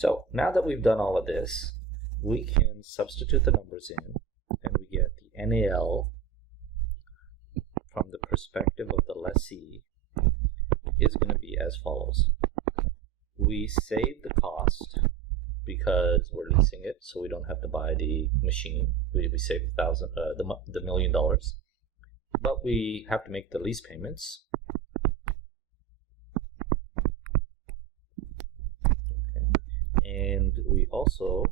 So now that we've done all of this, we can substitute the numbers in, and we get the NAL from the perspective of the lessee is going to be as follows. We save the cost because we're leasing it, so we don't have to buy the machine. We save the $1 million, but we have to make the lease payments. Okay. And we also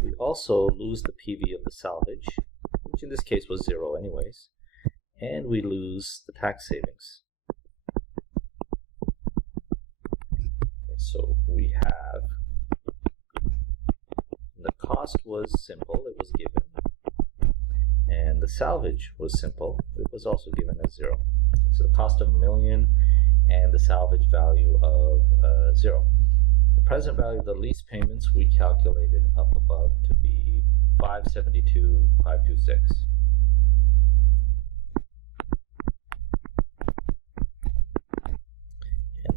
we also lose the PV of the salvage, which in this case was 0 anyways, and we lose the tax savings. So we have, the cost was simple, it was given, and the salvage was simple, it was also given as 0. So the cost of $1 million and the salvage value of 0. The present value of the lease payments we calculated up above to be $572,526.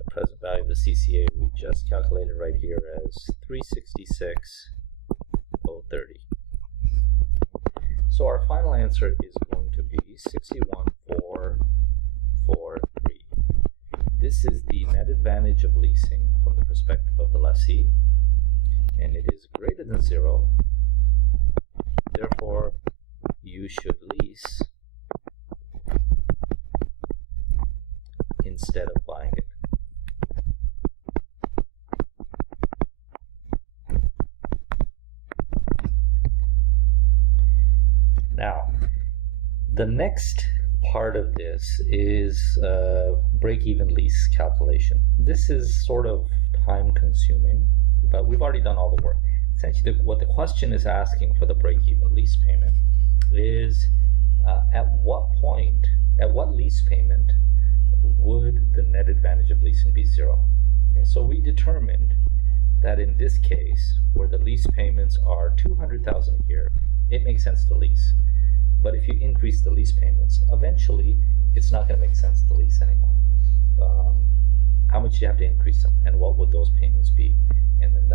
Present value of the CCA we just calculated right here as $366,030. So our final answer is going to be 61,443. This is the net advantage of leasing from the perspective of the lessee, and it is greater than 0. Therefore, you should lease instead of buying it. Now, the next part of this is break-even lease calculation. This is sort of time-consuming, but we've already done all the work. Essentially, what the question is asking for the break-even lease payment is at what lease payment would the net advantage of leasing be 0? And so we determined that in this case, where the lease payments are $200,000 a year, it makes sense to lease. But if you increase the lease payments, eventually it's not going to make sense to lease anymore. How much do you have to increase them, and what would those payments be? And then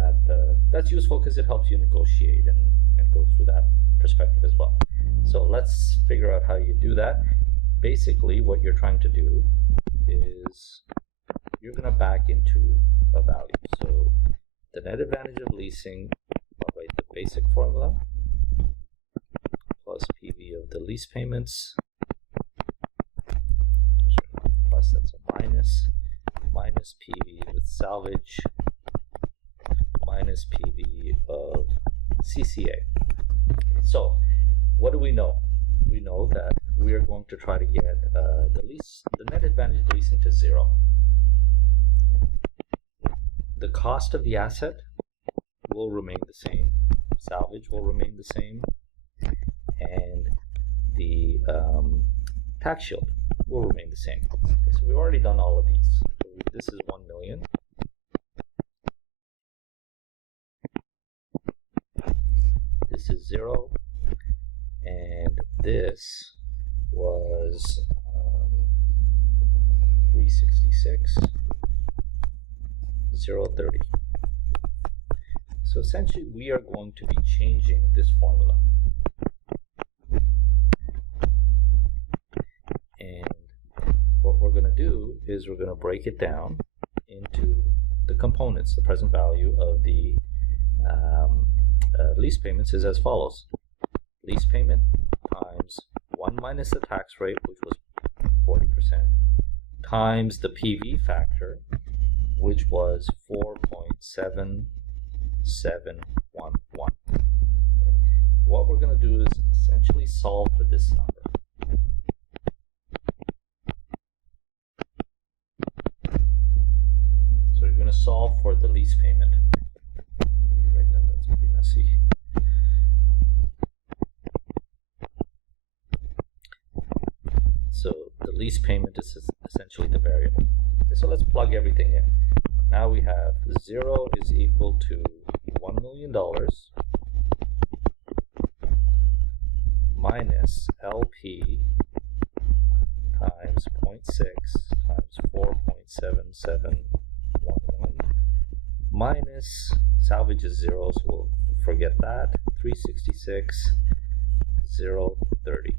that's useful because it helps you negotiate and go through that perspective as well. So let's figure out how you do that. Basically, what you're trying to do is you're going to back into a value. So the net advantage of leasing, I'll write the basic formula, plus PV of the lease payments, plus that's a minus PV with salvage, minus PV of CCA. So what do we know? We know that we are going to try to get the net advantage of leasing to 0. The cost of the asset will remain the same, salvage will remain the same, and the tax shield will remain the same. Okay, so we've already done all of these. So this is 1 million. This is 0, and this was 366,030. So essentially, we are going to be changing this formula. And what we're going to do is we're going to break it down into the components. The present value of the lease payments is as follows. Lease payment times 1 minus the tax rate, which was 40%, times the PV factor, which was 4.7711. Okay. What we're going to do is essentially solve for this number. So you're going to solve for the lease payment. Right, that's pretty messy. So the lease payment is essentially the variable. Okay, so let's plug everything in. Now we have 0 is equal to $1 million minus LP times times 0.6 times 4.7711 minus, salvage is 0, so we'll forget that, 366,030.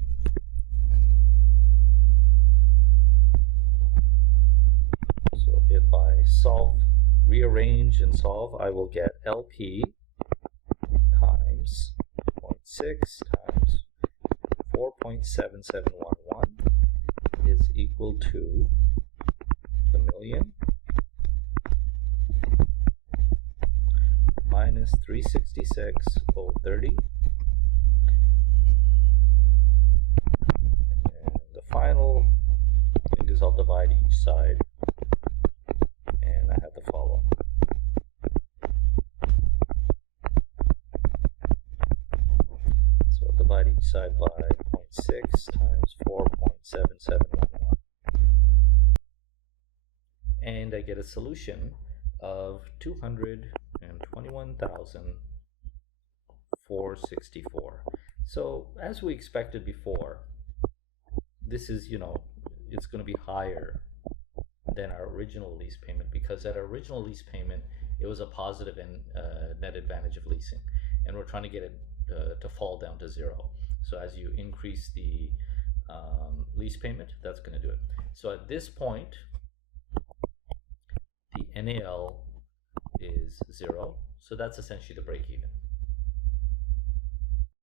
So if I rearrange and solve, I will get LP times 0.6 times 4.7711 is equal to the million minus 366,030, and the final thing is I'll divide each side, and I have the following. So I'll divide each side by 0.6 times 4.7711, and I get a solution of 221,464. So as we expected before, this is, it's going to be higher than our original lease payment, because at our original lease payment, it was a positive in net advantage of leasing, and we're trying to get it to fall down to 0. So as you increase the lease payment, that's going to do it. So at this point, the NAL is 0, so that's essentially the break even.